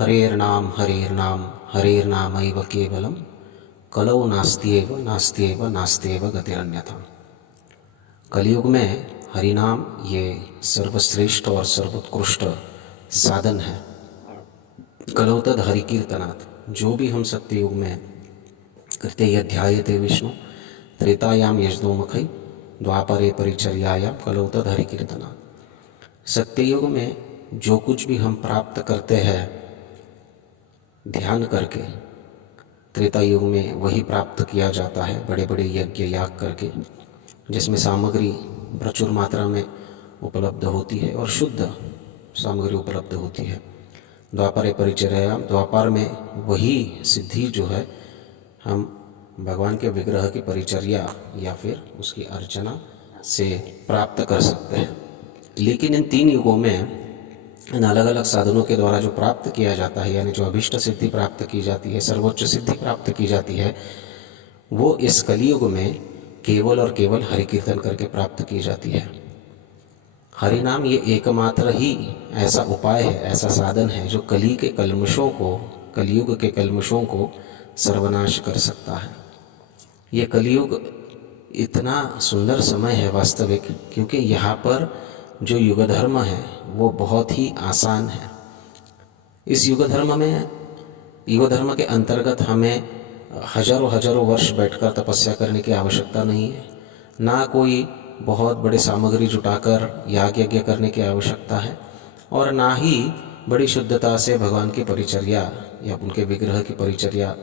हरेर्नाम हरेर्नामैव केवलम कलौ नास्त्येव नास्त्येव नास्त्येव गतिरन्यथा। कलयुग में हरिनाम ये सर्वश्रेष्ठ और सर्वोत्कृष्ट साधन है। कलौ तद हरि कीर्तनात्, जो भी हम सत्ययुग में करते ध्यायते विष्णु त्रेतायाम यजदोमुखै द्वापरे परिचर्यायाम कलौ तद हरि कीर्तनात्। सत्ययुग में जो कुछ भी हम प्राप्त करते हैं ध्यान करके, त्रेता युग में वही प्राप्त किया जाता है बड़े बड़े यज्ञ याग करके, जिसमें सामग्री प्रचुर मात्रा में उपलब्ध होती है और शुद्ध सामग्री उपलब्ध होती है। द्वापरे परिचर्या, द्वापर में वही सिद्धि जो है हम भगवान के विग्रह की परिचर्या या फिर उसकी अर्चना से प्राप्त कर सकते हैं। लेकिन इन तीन युगों में इन अलग अलग साधनों के द्वारा जो प्राप्त किया जाता है, यानी जो अभीष्ट सिद्धि प्राप्त की जाती है, सर्वोच्च सिद्धि प्राप्त की जाती है, वो इस कलियुग में केवल और केवल हरि कीर्तन करके प्राप्त की जाती है। हरि नाम ये एकमात्र ही ऐसा उपाय है, ऐसा साधन है जो कली के कल्मशों को, कलियुग के कल्मशों को सर्वनाश कर सकता है। ये कलियुग इतना सुंदर समय है वास्तविक, क्योंकि यहाँ पर जो युग धर्म है वो बहुत ही आसान है। इस युग धर्म के अंतर्गत हमें हजारों हजारों वर्ष बैठकर तपस्या करने की आवश्यकता नहीं है, ना कोई बहुत बड़े सामग्री जुटाकर याग यज्ञ करने की आवश्यकता है, और ना ही बड़ी शुद्धता से भगवान की परिचर्या या उनके विग्रह की परिचर्या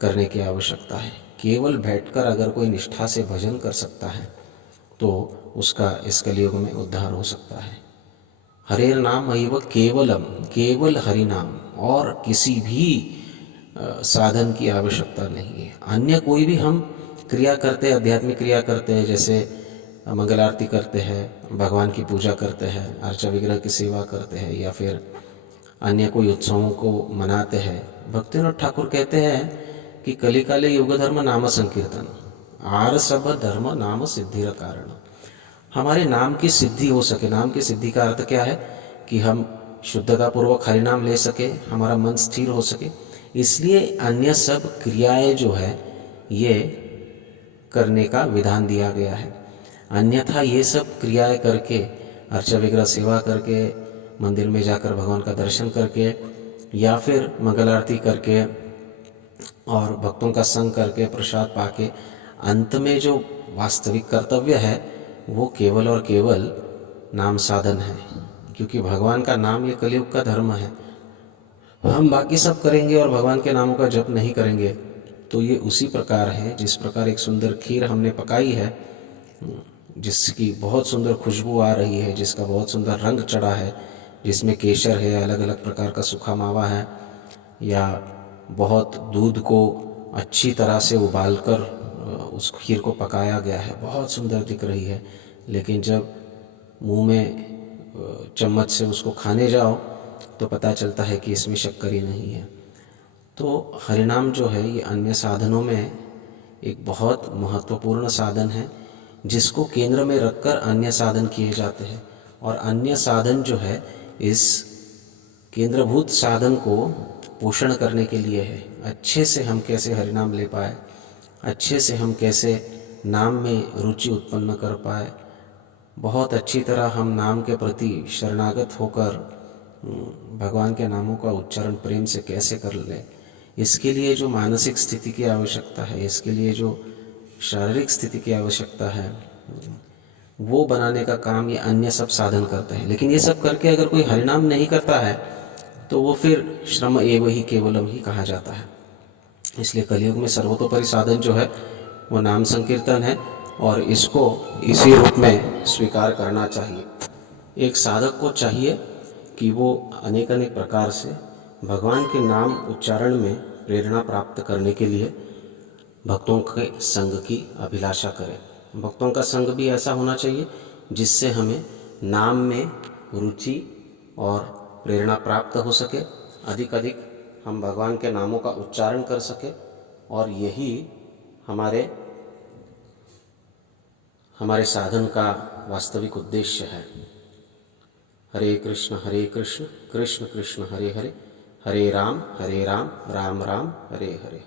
करने की आवश्यकता है। केवल बैठकर अगर कोई निष्ठा से भजन कर सकता है तो उसका इस कलियुग में उद्धार हो सकता है। हरेर नाम अयव केवलम, केवल हरि नाम, और किसी भी साधन की आवश्यकता नहीं है। अन्य कोई भी हम क्रिया करते हैं, आध्यात्मिक क्रिया करते हैं, जैसे मंगल आरती करते हैं, भगवान की पूजा करते हैं, अर्चा विग्रह की सेवा करते हैं, या फिर अन्य कोई उत्सवों को मनाते हैं। भक्तिनाथ ठाकुर कहते हैं कि कलिकाले युग धर्म नाम संकीर्तन आर सब धर्म नाम सिद्धि कारण। हमारे नाम की सिद्धि हो सके। नाम की सिद्धि का अर्थ क्या है कि हम शुद्धता पूर्वक हरि नाम ले सके, हमारा मन स्थिर हो सके। इसलिए अन्य सब क्रियाएं जो है ये करने का विधान दिया गया है। अन्यथा ये सब क्रियाएं करके, अर्चा विग्रह सेवा करके, मंदिर में जाकर भगवान का दर्शन करके, या फिर मंगल आरती करके और भक्तों का संग करके, प्रसाद पाके, अंत में जो वास्तविक कर्तव्य है वो केवल और केवल नाम साधन है। क्योंकि भगवान का नाम ये कलयुग का धर्म है। हम बाकी सब करेंगे और भगवान के नामों का जप नहीं करेंगे तो ये उसी प्रकार है जिस प्रकार एक सुंदर खीर हमने पकाई है, जिसकी बहुत सुंदर खुशबू आ रही है, जिसका बहुत सुंदर रंग चढ़ा है, जिसमें केसर है, अलग अलग प्रकार का सूखा मावा है, या बहुत दूध को अच्छी तरह से उबालकर उस खीर को पकाया गया है, बहुत सुंदर दिख रही है। लेकिन जब मुंह में चम्मच से उसको खाने जाओ तो पता चलता है कि इसमें शक्कर ही नहीं है। तो हरिनाम जो है ये अन्य साधनों में एक बहुत महत्वपूर्ण साधन है, जिसको केंद्र में रखकर अन्य साधन किए जाते हैं। और अन्य साधन जो है इस केंद्रभूत साधन को पोषण करने के लिए है। अच्छे से हम कैसे हरिनाम ले पाए, अच्छे से हम कैसे नाम में रुचि उत्पन्न कर पाए, बहुत अच्छी तरह हम नाम के प्रति शरणागत होकर भगवान के नामों का उच्चारण प्रेम से कैसे कर लें, इसके लिए जो मानसिक स्थिति की आवश्यकता है, इसके लिए जो शारीरिक स्थिति की आवश्यकता है, वो बनाने का काम ये अन्य सब साधन करते हैं। लेकिन ये सब करके अगर कोई हरिनाम नहीं करता है तो वो फिर श्रम एव ही केवलम ही कहा जाता है। इसलिए कलयुग में सर्वतोपरि साधन जो है वो नाम संकीर्तन है, और इसको इसी रूप में स्वीकार करना चाहिए। एक साधक को चाहिए कि वो अनेक अनेक प्रकार से भगवान के नाम उच्चारण में प्रेरणा प्राप्त करने के लिए भक्तों के संग की अभिलाषा करें। भक्तों का संग भी ऐसा होना चाहिए जिससे हमें नाम में रुचि और प्रेरणा प्राप्त हो सके, अधिक अधिक हम भगवान के नामों का उच्चारण कर सके, और यही हमारे साधन का वास्तविक उद्देश्य है। हरे कृष्ण कृष्ण कृष्ण हरे हरे, राम राम राम हरे हरे।